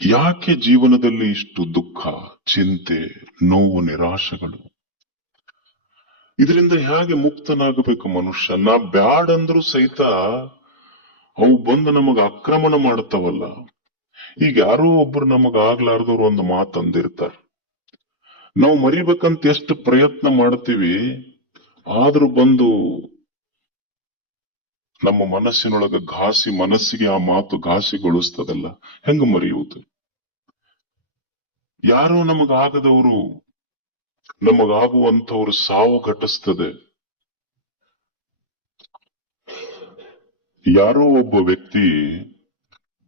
ಯಾಕೆ ಜೀವನದಲ್ಲಿ ಇಷ್ಟು ದುಃಖ, ಚಿಂತೆ, ನೋವು, ನಿರಾಶೆಗಳು? ಇದರಿಂದ ಹೇಗೆ ಮುಕ್ತನಾಗಬೇಕು ಮನುಷ್ಯ? ನಾ ಬ್ಯಾಡಂದ್ರೂ ಸಹಿತ ಅವು ಬಂದು ನಮಗ ಆಕ್ರಮಣ ಮಾಡ್ತಾವಲ್ಲ. ಈಗ ಯಾರೋ ಒಬ್ರು ನಮಗ ಆಗ್ಲಾರ್ದವ್ರು ಒಂದು ಮಾತು ಅಂದಿರ್ತಾರ. ನಾವು ಮರಿಬೇಕಂತ ಎಷ್ಟು ಪ್ರಯತ್ನ ಮಾಡ್ತೀವಿ, ಆದ್ರೂ ಬಂದು ನಮ್ಮ ಮನಸ್ಸಿನೊಳಗ ಮನಸ್ಸಿಗೆ ಆ ಮಾತು ಘಾಸಿಗೊಳಿಸ್ತದಲ್ಲ. ಹೆಂಗ ಮರೆಯುವುದು? ಯಾರೋ ನಮಗಾಗದವರು ನಮಗಾಗುವಂತವ್ರು ಸಾವು ಘಟಿಸ್ತದೆ. ಯಾರೋ ಒಬ್ಬ ವ್ಯಕ್ತಿ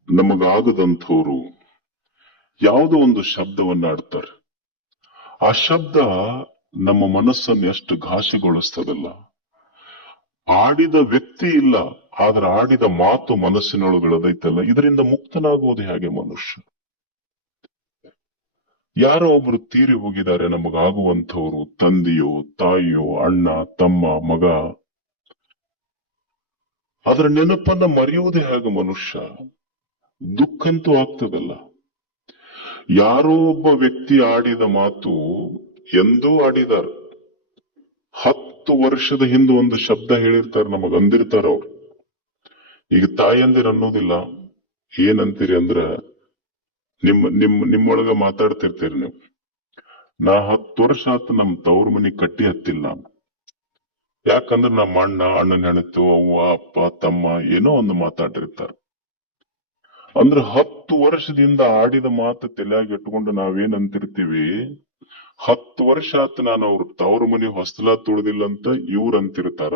ನಮಗಾಗದಂಥವ್ರು ಯಾವುದೋ ಒಂದು ಶಬ್ದವನ್ನಾಡ್ತಾರೆ. ಆ ಶಬ್ದ ನಮ್ಮ ಮನಸ್ಸನ್ನು ಎಷ್ಟು ಘಾಸಿಗೊಳಿಸ್ತದಲ್ಲ. ಆಡಿದ ವ್ಯಕ್ತಿ ಇಲ್ಲ, ಆದ್ರೆ ಆಡಿದ ಮಾತು ಮನಸ್ಸಿನೊಳಗಡದೈತಲ್ಲ. ಇದರಿಂದ ಮುಕ್ತನಾಗುವುದು ಹೇಗೆ ಮನುಷ್ಯ? ಯಾರೋ ಒಬ್ರು ತೀರಿ ಹೋಗಿದ್ದಾರೆ ನಮಗಾಗುವಂಥವ್ರು, ತಂದೆಯೋ ತಾಯಿಯೋ ಅಣ್ಣ ತಮ್ಮ ಮಗ. ಅದರ ನೆನಪನ್ನ ಮರೆಯುವುದೇ ಹೇಗೆ ಮನುಷ್ಯ? ದುಃಖಂತೂ ಆಗ್ತದಲ್ಲ. ಯಾರೋ ಒಬ್ಬ ವ್ಯಕ್ತಿ ಆಡಿದ ಮಾತು ಎಂದೂ ಆಡಿದಾರ. 10 ವರ್ಷದ ಹಿಂದೆ ಒಂದು ಶಬ್ದ ಹೇಳಿರ್ತಾರೆ, ನಮಗ್ ಅಂದಿರ್ತಾರ ಅವ್ರು. ಈಗ ತಾಯಂದಿರ ಅನ್ನೋದಿಲ್ಲ. ಏನಂತೀರಿ ಅಂದ್ರ, ನಿಮ್ಮೊಳಗ ಮಾತಾಡ್ತಿರ್ತೀರಿ ನೀವು. ನಾ 10 ವರ್ಷ ಆತ ನಮ್ ತವ್ರ ಮನಿ ಕಟ್ಟಿ ಹತ್ತಿಲ್ಲ. ಯಾಕಂದ್ರ ನಮ್ಮ ಅಣ್ಣನ ಹೆಣತು ಅವ್ವ ಅಪ್ಪ ತಮ್ಮ ಏನೋ ಒಂದು ಮಾತಾಡಿರ್ತಾರ. ಅಂದ್ರೆ 10 ವರ್ಷದಿಂದ ಆಡಿದ ಮಾತು ತಲೆಯಾಗಿ ಇಟ್ಕೊಂಡು ನಾವೇನ್ ಅಂತಿರ್ತೀವಿ, 10 ವರ್ಷ ಆತ ನಾನು ಅವ್ರ ತವ್ರ ಮನಿ ಹೊಸ್ತಲ ತುಳಿದಿಲ್ಲ ಅಂತ ಇವ್ರ ಅಂತಿರ್ತಾರ.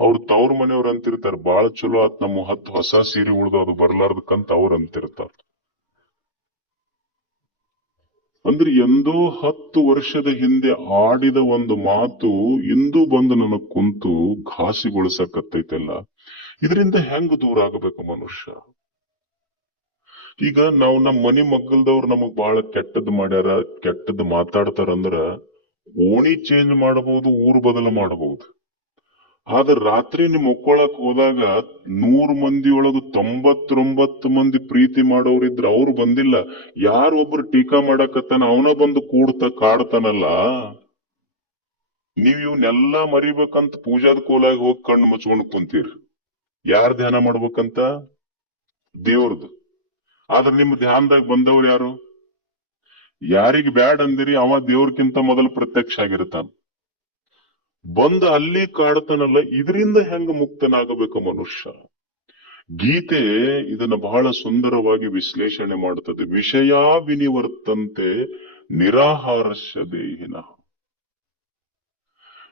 ಅವ್ರ ತವ್ರ ಮನೆಯವ್ರ ಅಂತಿರ್ತಾರ, ಬಾಳ ಚಲೋ ಆತ್ ನಮ್ಮ 10 ಹೊಸ ಸೀರೆ ಉಳ್ದು ಅದು ಬರ್ಲಾರ್ದಕ್ಕಂತ ಅವ್ರ ಅಂತಿರ್ತಾರ. ಅಂದ್ರೆ ಎಂದೋ 10 ವರ್ಷದ ಹಿಂದೆ ಆಡಿದ ಒಂದು ಮಾತು ಇಂದು ಬಂದು ನನಗ್ ಕುಂತು ಘಾಸಿಗೊಳಿಸಕತ್ತೈತೆಲ್ಲ. ಇದರಿಂದ ಹೆಂಗ್ ದೂರ ಆಗಬೇಕು ಮನುಷ್ಯ? ಈಗ ನಾವು ನಮ್ಮ ಮನಿ ಮಗ್ಗಲ್ದವ್ರು ನಮಗ್ ಬಹಳ ಕೆಟ್ಟದ್ ಮಾಡ್ಯಾರ, ಕೆಟ್ಟದ್ ಮಾತಾಡ್ತಾರಂದ್ರ ಓಣಿ ಚೇಂಜ್ ಮಾಡಬಹುದು, ಊರು ಬದಲು ಮಾಡಬಹುದು. ಆದ್ರ ರಾತ್ರಿ ನಿಮ್ ಒಕ್ಕೊಳಕ್ ಹೋದಾಗ 100 ಮಂದಿಯೊಳಗ 99 ಮಂದಿ ಪ್ರೀತಿ ಮಾಡೋರಿದ್ರ ಅವ್ರು ಬಂದಿಲ್ಲ. ಯಾರೊಬ್ರು ಟೀಕಾ ಮಾಡಕತ್ತಾನ ಅವನ ಬಂದು ಕಾಡ್ತಾನಲ್ಲ. ನೀವ್ ಇವನ್ನೆಲ್ಲಾ ಮರಿಬೇಕಂತ ಪೂಜಾದ ಕೋಲಾಗಿ ಹೋಗಿ ಕಣ್ಣು ಮುಚ್ಕೊಂಡು ಕುಂತೀರಿ. ಯಾರ್ ಧ್ಯಾನ ಮಾಡ್ಬೇಕಂತ? ದೇವ್ರದು. ಆದ್ರ ನಿಮ್ ಧ್ಯಾನದಾಗ ಬಂದವ್ರು ಯಾರು? ಯಾರಿಗ್ ಬ್ಯಾಡ್ ಅಂದಿರಿ ಅವ ದೇವ್ರಕ್ಕಿಂತ ಮೊದಲು ಪ್ರತ್ಯಕ್ಷ ಆಗಿರ್ತಾನ. ಬಂದ ಅಲ್ಲಿ ಕಾಡ್ತಾನಲ್ಲ. ಇದರಿಂದ ಹೆಂಗ ಮುಕ್ತನಾಗಬೇಕು ಮನುಷ್ಯ? ಗೀತೆ ಇದನ್ನ ಬಹಳ ಸುಂದರವಾಗಿ ವಿಶ್ಲೇಷಣೆ ಮಾಡುತ್ತದೆ. ವಿಷಯ ವಿನಿವರ್ತಂತೆ ನಿರಾಹಾರಸ್ಯ ದೇಹಿನ.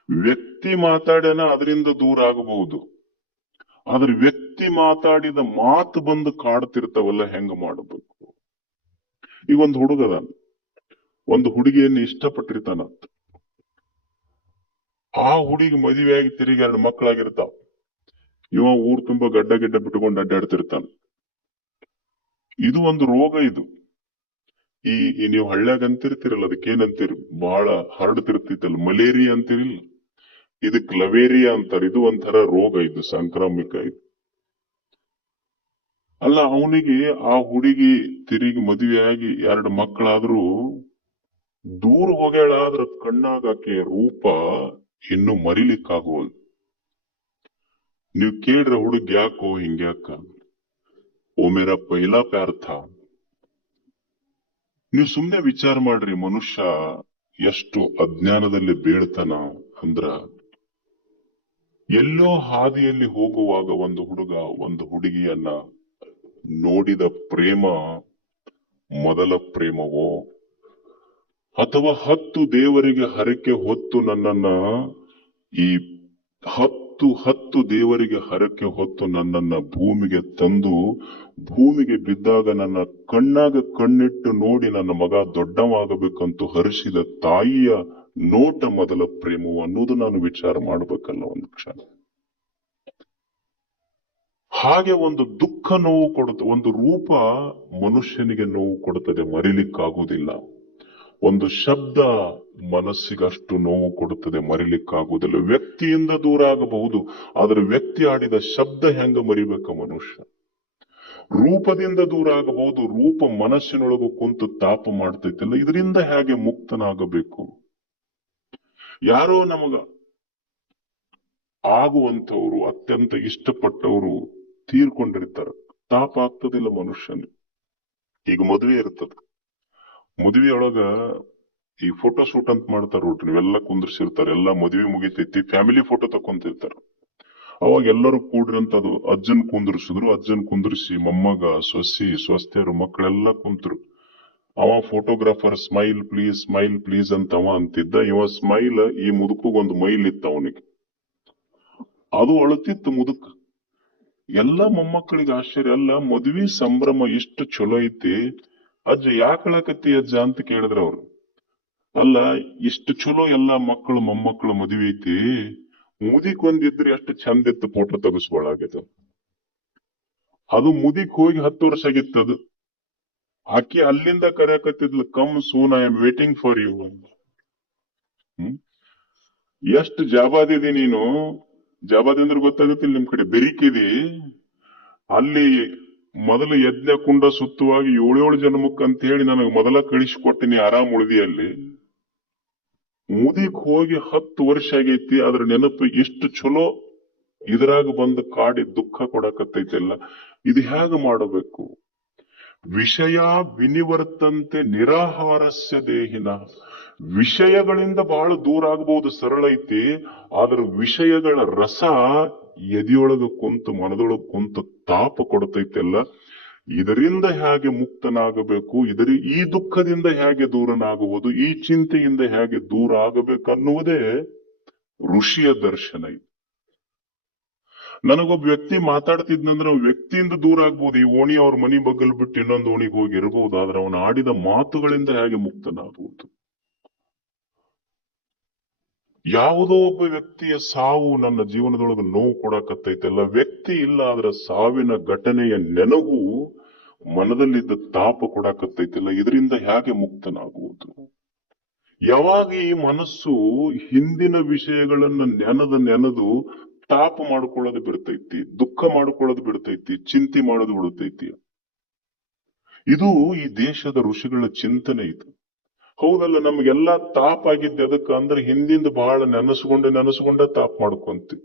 ವ್ಯಕ್ತಿ ಮಾತಾಡ್ಯಾನ ಅದರಿಂದ ದೂರ ಆಗಬಹುದು, ಆದ್ರೆ ವ್ಯಕ್ತಿ ಮಾತಾಡಿದ ಮಾತು ಬಂದು ಕಾಡ್ತಿರ್ತಾವಲ್ಲ, ಹೆಂಗ ಮಾಡಬೇಕು? ಈಗ ಒಂದು ಹುಡುಗದ ಒಂದು ಹುಡುಗಿಯನ್ನು ಇಷ್ಟಪಟ್ಟಿರ್ತಾನ. ಆ ಹುಡುಗಿ ಮದುವೆಯಾಗಿ ತಿರುಗಿ 2 ಮಕ್ಕಳಾಗಿರ್ತಾವ. ಇವ ಊರ್ ತುಂಬಾ ಗಡ್ಡ ಬಿಟ್ಕೊಂಡು ಅಡ್ಡಾಡ್ತಿರ್ತಾನ. ಇದು ಒಂದು ರೋಗ. ಇದು ಈ ನೀವು ಹಳ್ಳ್ಯಾಗ ಅಂತಿರ್ತಿರಲ್ಲ, ಅದಕ್ಕೇನಂತೀರಿ, ಬಹಳ ಹರಡ್ತಿರ್ತೈತಲ್ಲ, ಮಲೇರಿಯಾ ಅಂತಿರಿಲ್ಲ, ಇದಕ್ ಲವೇರಿಯಾ ಅಂತಾರ. ಇದು ಒಂಥರ ರೋಗ, ಇದು ಸಾಂಕ್ರಾಮಿಕ. ಇದು ಅಲ್ಲ, ಅವನಿಗೆ ಆ ಹುಡುಗಿ ತಿರುಗಿ ಮದುವೆಯಾಗಿ 2 ಮಕ್ಕಳಾದ್ರೂ ದೂರ ಹೋಗ್ಯಾಳ. ಆದ್ರ ಕಣ್ಣಾಗ ಆಕೆ ರೂಪ ಇನ್ನು ಮರಿಲಿಕ್ಕಾಗುವಲ್. ನೀವ್ ಕೇಳ್ರ, ಹುಡುಗ ಯಾಕೋ ಹಿಂಗ್ಯಾಕ? ಓ ಮೇರಾ ಪೈಲಾ ಪ್ಯಾರ್ ಥಾ. ನೀವ್ ಸುಮ್ನೆ ವಿಚಾರ ಮಾಡ್ರಿ, ಮನುಷ್ಯ ಎಷ್ಟು ಅಜ್ಞಾನದಲ್ಲಿ ಬೀಳ್ತಾನ ಅಂದ್ರ, ಎಲ್ಲೋ ಹಾದಿಯಲ್ಲಿ ಹೋಗುವಾಗ ಒಂದು ಹುಡುಗ ಒಂದು ಹುಡುಗಿಯನ್ನ ನೋಡಿದ ಪ್ರೇಮ ಮೊದಲ ಪ್ರೇಮವೋ, ಅಥವಾ 10 ದೇವರಿಗೆ ಹರಕೆ ಹೊತ್ತು ನನ್ನನ್ನ ಈ 10 ದೇವರಿಗೆ ಹರಕೆ ಹೊತ್ತು ನನ್ನನ್ನ ಭೂಮಿಗೆ ತಂದು, ಭೂಮಿಗೆ ಬಿದ್ದಾಗ ನನ್ನ ಕಣ್ಣಾಗ ಕಣ್ಣಿಟ್ಟು ನೋಡಿ ನನ್ನ ಮಗ ದೊಡ್ಡವಾಗಬೇಕಂತೂ ಹರಿಸಿದ ತಾಯಿಯ ನೋಟ ಮೊದಲ ಪ್ರೇಮವು ಅನ್ನೋದು ನಾನು ವಿಚಾರ ಮಾಡ್ಬೇಕಲ್ಲ ಒಂದು ಕ್ಷಣ. ಹಾಗೆ ಒಂದು ದುಃಖ ನೋವು ಕೊಡುತ್ತೆ. ಒಂದು ರೂಪ ಮನುಷ್ಯನಿಗೆ ನೋವು ಕೊಡುತ್ತದೆ, ಮರಿಲಿಕ್ಕಾಗುವುದಿಲ್ಲ. ಒಂದು ಶಬ್ದ ಮನಸ್ಸಿಗಷ್ಟು ನೋವು ಕೊಡುತ್ತದೆ, ಮರಿಲಿಕ್ಕಾಗುವುದಿಲ್ಲ. ವ್ಯಕ್ತಿಯಿಂದ ದೂರ ಆಗಬಹುದು, ಆದ್ರೆ ವ್ಯಕ್ತಿ ಆಡಿದ ಶಬ್ದ ಹೆಂಗ ಮರಿಬೇಕ ಮನುಷ್ಯ? ರೂಪದಿಂದ ದೂರ ಆಗಬಹುದು, ರೂಪ ಮನಸ್ಸಿನೊಳಗೂ ಕುಂತು ತಾಪ ಮಾಡ್ತೈತಿಲ್ಲ, ಇದರಿಂದ ಹೇಗೆ ಮುಕ್ತನಾಗಬೇಕು? ಯಾರೋ ನಮಗ ಆಗುವಂತವ್ರು, ಅತ್ಯಂತ ಇಷ್ಟಪಟ್ಟವರು ತೀರ್ಕೊಂಡಿರ್ತಾರ, ತಾಪ ಆಗ್ತದಿಲ್ಲ ಮನುಷ್ಯನಿಗೆ. ಈಗ ಮದುವೆ ಇರ್ತದ, ಮದುವೆಯೊಳಗ ಈ ಫೋಟೋ ಶೂಟ್ ಅಂತ ಮಾಡ್ತಾರ ನೋಡ್ರಿ, ನೀವೆಲ್ಲ ಕುಂದ್ರಿಸಿರ್ತಾರೆ, ಎಲ್ಲಾ ಮದುವೆ ಮುಗಿತೈತಿ, ಫ್ಯಾಮಿಲಿ ಫೋಟೋ ತಕೊಂತಿರ್ತಾರ. ಅವಾಗ ಎಲ್ಲರೂ ಕೂಡ್ರಿ ಅಂತ ಅದು ಅಜ್ಜನ್ ಕುಂದ್ರಿಸಿದ್ರು, ಅಜ್ಜನ್ ಕುಂದ್ರಿಸಿ ಮೊಮ್ಮಗ, ಸೊಸಿ, ಸ್ವಸ್ಥರು, ಮಕ್ಕಳೆಲ್ಲ ಕುಂತರು. ಅವ ಫೋಟೋಗ್ರಾಫರ್ ಸ್ಮೈಲ್ ಪ್ಲೀಸ್ ಅಂತ ಅವ ಅಂತಿದ್ದ. ಇವ ಸ್ಮೈಲ್ ಈ ಮುದುಕಗೊಂದು ಮೈಲ್ ಇತ್ತ ಅವನಿಗೆ, ಅದು ಅಳತಿತ್ತು ಮುದುಕ. ಎಲ್ಲ ಮೊಮ್ಮಕ್ಕಳಿಗೆ ಆಶ್ಚರ್ಯ, ಅಲ್ಲ ಮದ್ವಿ ಸಂಭ್ರಮ ಇಷ್ಟು ಚಲೋ ಐತಿ, ಅಜ್ಜ ಯಾಕೆ ಅಳಕತ್ತಿ ಅಜ್ಜ ಅಂತ ಕೇಳಿದ್ರ ಅವ್ರು. ಅಲ್ಲ ಇಷ್ಟು ಚಲೋ ಎಲ್ಲಾ ಮಕ್ಕಳು ಮೊಮ್ಮಕ್ಕಳು ಮದ್ವಿ ಐತಿ, ಮುದಿಕ್ ಒಂದಿದ್ರೆ ಎಷ್ಟು ಚಂದ ಇತ್ತು ಫೋಟೋ ತೆಗಿಸ್ಕೊಳಾಗ್ಯದ. ಅದು ಮುದಿಕ್ ಹೋಗಿ 10 ವರ್ಷ ಆಗಿತ್ತದು. ಆಕಿ ಅಲ್ಲಿಂದ ಕರೆಯಕತ್ತಿದ್ಲು, come soon I am waiting for you ಅಂತ. ಎಷ್ಟು ಜಾಬಾದಿದಿ ನೀನು, ಜಾಬಾದಿ ಅಂದ್ರೆ ಗೊತ್ತಾಗತ್ತಿಲ್ಲ ನಿಮ್ ಕಡೆ, ಬೆರಿಕಿದಿ. ಅಲ್ಲಿ ಮೊದಲು ಯಜ್ಞ ಕುಂಡ ಸುತ್ತುವಾಗಿ 7 ಜನ್ಮಕ್ಕೆ ಅಂತ ಹೇಳಿ ನನಗೆ ಮೊದಲ ಕಳಿಸಿಕೊಟ್ಟಿನಿ, ಆರಾಮ್ ಉಳಿದಿ. ಅಲ್ಲಿ ಮುದಿಕ್ ಹೋಗಿ 10 ವರ್ಷ ಆಗೈತಿ, ಅದ್ರ ನೆನಪು ಎಷ್ಟು ಚಲೋ ಇದ್ರಾಗ ಬಂದು ಕಾಡಿ ದುಃಖ ಕೊಡಕತ್ತೈತೆಲ್ಲ. ಇದು ಹೇಗ ಮಾಡಬೇಕು? ವಿಷಯ ವಿನಿವರ್ತಂತೆ ನಿರಾಹಾರಸ್ಯ ದೇಹಿನ. ವಿಷಯಗಳಿಂದ ಬಹಳ ದೂರ ಆಗಬಹುದು, ಸರಳ ಐತಿ. ಆದ್ರ ವಿಷಯಗಳ ರಸ ಎದೆಯೊಳಗ ಕುಂತು ಮನದೊಳಗ ಕುಂತು ತಾಪ ಕೊಡ್ತೈತೆಲ್ಲ. ಇದರಿಂದ ಹೇಗೆ ಮುಕ್ತನಾಗಬೇಕು, ಈ ದುಃಖದಿಂದ ಹೇಗೆ ದೂರನಾಗುವುದು, ಈ ಚಿಂತೆಯಿಂದ ಹೇಗೆ ದೂರ ಆಗಬೇಕನ್ನುವುದೇ ಋಷಿಯ ದರ್ಶನ ಇದು. ನನಗೊಬ್ಬ ವ್ಯಕ್ತಿ ಮಾತಾಡ್ತಿದ್ನಂದ್ರೆ ವ್ಯಕ್ತಿಯಿಂದ ದೂರ ಆಗ್ಬೋದು, ಈ ಓಣಿ ಅವ್ರ ಮನಿ ಬಗ್ಗಲ್ ಬಿಟ್ಟು ಇನ್ನೊಂದು ಓಣಿಗೆ ಹೋಗಿ ಇರಬಹುದು. ಆದ್ರೆ ಅವನು ಆಡಿದ ಮಾತುಗಳಿಂದ ಹೇಗೆ ಮುಕ್ತನಾಗುವುದು? ಯಾವುದೋ ಒಬ್ಬ ವ್ಯಕ್ತಿಯ ಸಾವು ನನ್ನ ಜೀವನದೊಳಗೆ ನೋವು ಕೊಡಕತ್ತೈತೆಲ್ಲ. ವ್ಯಕ್ತಿ ಇಲ್ಲ, ಆದ್ರ ಸಾವಿನ ಘಟನೆಯ ನೆನಹು ಮನದಲ್ಲಿದ್ದ ತಾಪ ಕೊಡಕತ್ತೈತೆಲ್ಲ. ಇದರಿಂದ ಹೇಗೆ ಮುಕ್ತನಾಗುವುದು? ಯಾವಾಗ ಈ ಮನಸ್ಸು ಹಿಂದಿನ ವಿಷಯಗಳನ್ನ ನೆನೆದು ತಾಪ ಮಾಡ್ಕೊಳ್ಳೋದು ಬಿಡ್ತೈತಿ, ದುಃಖ ಮಾಡ್ಕೊಳ್ಳೋದು ಬಿಡ್ತೈತಿ, ಚಿಂತೆ ಮಾಡೋದು ಬಿಡ್ತೈತಿ. ಇದು ಈ ದೇಶದ ಋಷಿಗಳ ಚಿಂತನೆ ಇದು. ಹೌದಲ್ಲ, ನಮ್ಗೆಲ್ಲಾ ತಾಪ ಆಗಿದ್ದೆ ಅದಕ್ಕ ಅಂದ್ರೆ ಹಿಂದಿಂದ ಬಹಳ ನೆನೆಸ್ಕೊಂಡ ತಾಪ ಮಾಡ್ಕೊಂತೀವಿ.